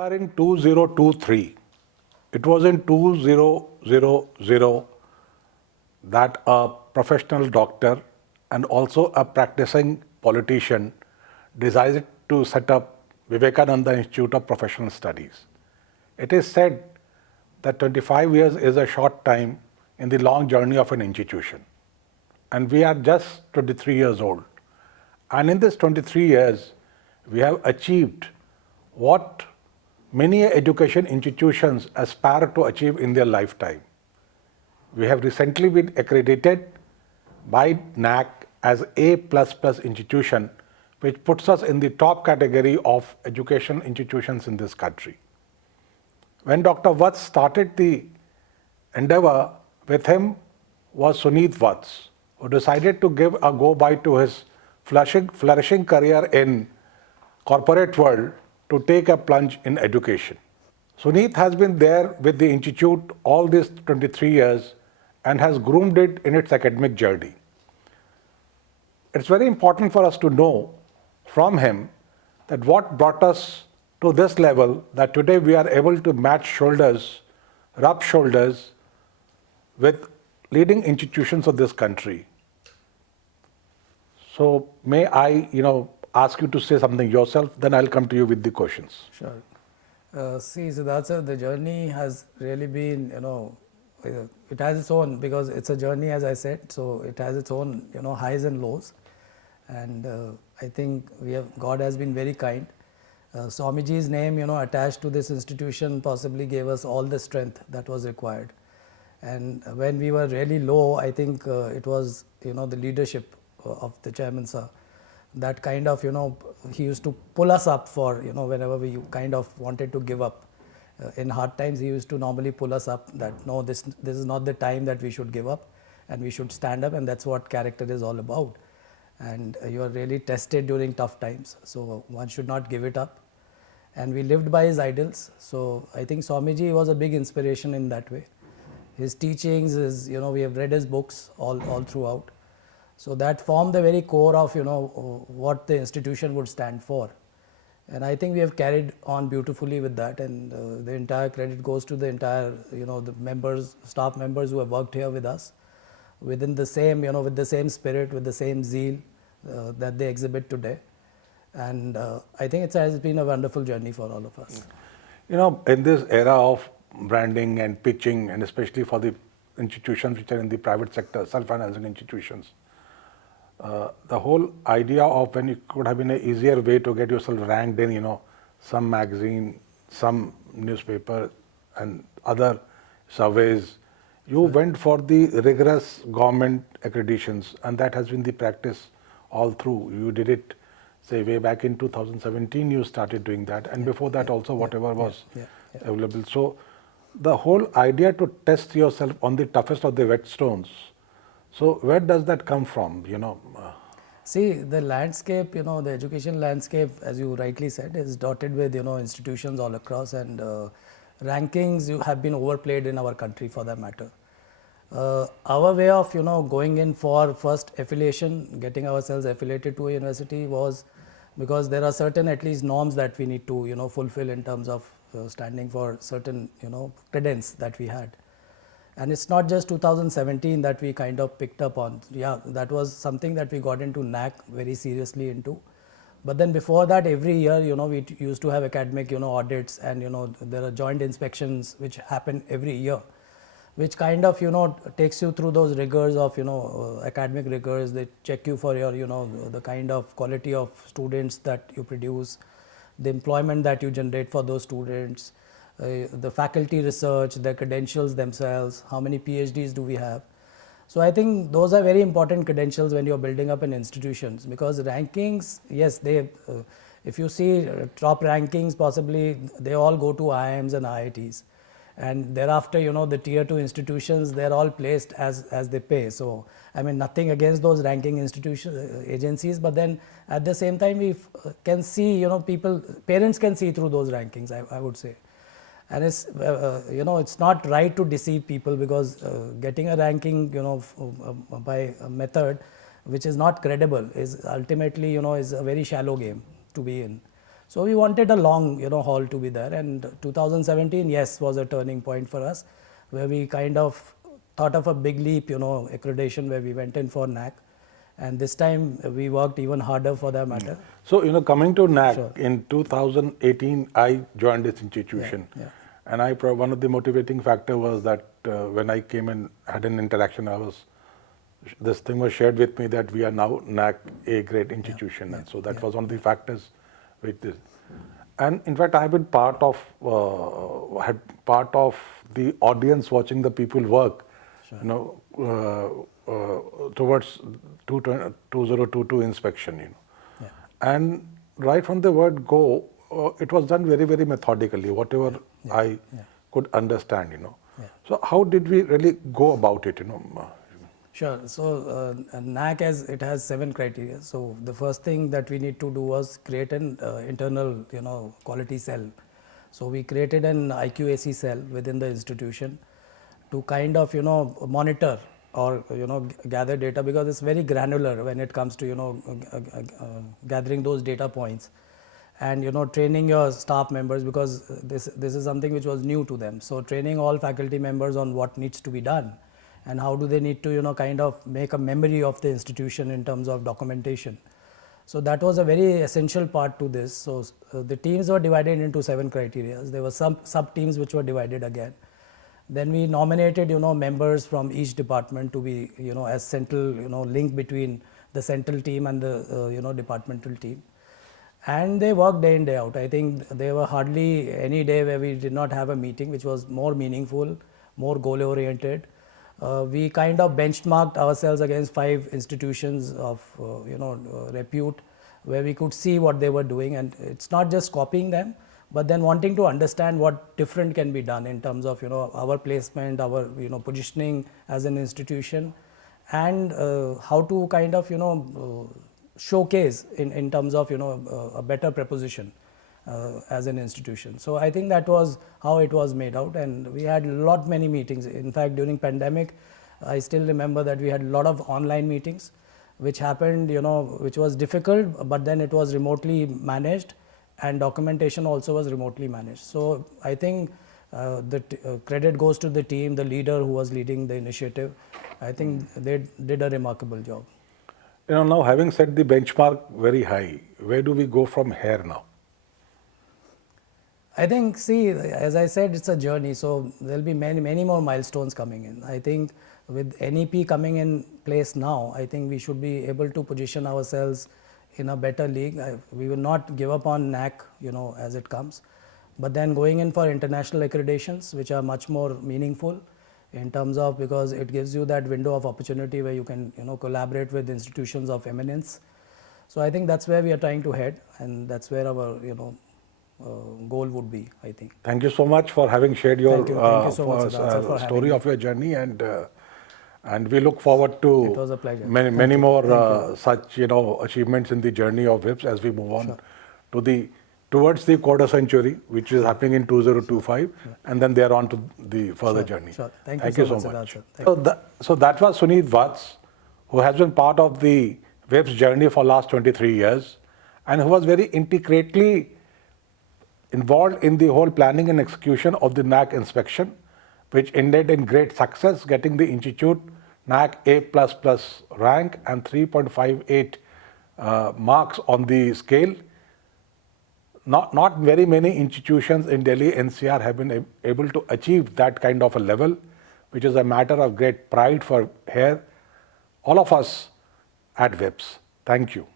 are in 2023. It was in 2000 that a professional doctor and also a practicing politician decided to set up Vivekananda Institute of Professional Studies. It is said that 25 years is a short time in the long journey of an institution. And we are just 23 years old. And in this 23 years, we have achieved what many education institutions aspire to achieve in their lifetime. We have recently been accredited by NAAC as A++ institution, which puts us in the top category of education institutions in this country. When Dr. Vats started the endeavor, with him was Suneet Vats, who decided to give a go-by to his flourishing career in corporate world to take a plunge in education. Suneet has been there with the institute all these 23 years and has groomed it in its academic journey. It's very important for us to know from him that what brought us to this level, that today we are able to match shoulders, rub shoulders with leading institutions of this country. So may I, ask you to say something yourself, then I'll come to you with the questions. Sure. See, Siddharth sir, the journey has really been, it has its own, because it's a journey, as I said, so it has its own, highs and lows. And I think God has been very kind. Swamiji's name, attached to this institution possibly gave us all the strength that was required. And when we were really low, I think it was, the leadership of the chairman sir. That kind of, he used to pull us up for, whenever we kind of wanted to give up. In hard times, he used to normally pull us up that, no, this is not the time that we should give up and we should stand up, and that's what character is all about. And you are really tested during tough times, so one should not give it up. And we lived by his ideals, so I think Swamiji was a big inspiration in that way. His teachings, we have read his books all throughout. So that formed the very core of, what the institution would stand for. And I think we have carried on beautifully with that, and the entire credit goes to the entire, the members, staff members who have worked here with us, within the same, with the same spirit, with the same zeal that they exhibit today. And I think it has been a wonderful journey for all of us. In this era of branding and pitching, and especially for the institutions which are in the private sector, self-financing institutions, the whole idea of when it could have been an easier way to get yourself ranked in, some magazine, some newspaper and other surveys, you went for the rigorous government accreditations, and that has been the practice all through. You did it, say, way back in 2017, you started doing that, and before that also whatever was available. So the whole idea to test yourself on the toughest of the whetstones, so where does that come from, See, the landscape, the education landscape, as you rightly said, is dotted with, institutions all across, and rankings have been overplayed in our country for that matter. Our way of, going in for first affiliation, getting ourselves affiliated to a university was because there are certain at least norms that we need to, fulfill in terms of standing for certain, credence that we had. And it's not just 2017 that we kind of picked up on. Yeah, that was something that we got into NAAC very seriously into. But then before that, every year, we used to have academic, audits, and, there are joint inspections which happen every year, which kind of, takes you through those rigors of, academic rigors. They check you for your, the kind of quality of students that you produce, the employment that you generate for those students, the faculty research, the credentials themselves, how many PhDs do we have. So I think those are very important credentials when you're building up an institutions, because rankings, yes, if you see top rankings, possibly they all go to IIMs and IITs. And thereafter, the tier 2 institutions, they're all placed as they pay. So, I mean, nothing against those ranking institutions, agencies, but then at the same time, we can see, parents can see through those rankings, I would say. And it's, it's not right to deceive people, because getting a ranking, by a method which is not credible is ultimately, is a very shallow game to be in. So we wanted a long, haul to be there. And 2017, yes, was a turning point for us, where we kind of thought of a big leap, accreditation, where we went in for NAAC. And this time we worked even harder for that matter. So, coming to NAAC, Sure. in 2018, I joined this institution. Yeah. And one of the motivating factor was that when I came and had an interaction, this thing was shared with me that we are now NAAC A grade institution. And so that was one of the factors with this. And in fact, I have been part of the audience watching the people work, towards 2022 inspection, And right from the word go, it was done very, very methodically, whatever I could understand, So how did we really go about it, Sure. So NAAC it has 7 criteria. So the first thing that we need to do was create an internal, quality cell. So we created an IQAC cell within the institution to kind of, monitor or, gather data, because it's very granular when it comes to, gathering those data points. And training your staff members, because this is something which was new to them. So training all faculty members on what needs to be done and how do they need to kind of make a memory of the institution in terms of documentation. So that was a very essential part to this. So the teams were divided into 7 criteria. There were some sub teams which were divided again. Then we nominated members from each department to be as central link between the central team and the departmental team. And they worked day in, day out. I think there were hardly any day where we did not have a meeting which was more meaningful, more goal oriented. We kind of benchmarked ourselves against 5 institutions of repute, where we could see what they were doing, and it's not just copying them, but then wanting to understand what different can be done in terms of our placement, our positioning as an institution, and how to kind of showcase in terms of a better proposition as an institution. So I think that was how it was made out, and we had many meetings. In fact, during pandemic, I still remember that we had a lot of online meetings, which happened, which was difficult, but then it was remotely managed, and documentation also was remotely managed. So I think the credit goes to the team, the leader who was leading the initiative. I think they did a remarkable job. Now having set the benchmark very high, where do we go from here now? I think, see, as I said, it's a journey. So there'll be many more milestones coming in. I think with NEP coming in place now, I think we should be able to position ourselves in a better league. We will not give up on NAAC, as it comes, but then going in for international accreditations, which are much more meaningful in terms of, because it gives you that window of opportunity where you can, collaborate with institutions of eminence. So I think that's where we are trying to head, and that's where our, goal would be, I think. Thank you so much for having shared your Thank you so much, Siddharth, for story having of your journey, and we look forward to It was a pleasure. many more such achievements in the journey of WIPS as we move on towards the quarter century, which is happening in 2025, and then there on to the further journey. Sure. Thank you so much. So that was Suneet Vats, who has been part of the WIPS journey for last 23 years, and who was very intricately involved in the whole planning and execution of the NAAC inspection, which ended in great success, getting the institute NAAC A++ rank and 3.58 marks on the scale. Not very many institutions in Delhi NCR have been able to achieve that kind of a level, which is a matter of great pride for all of us at WIPS. Thank you.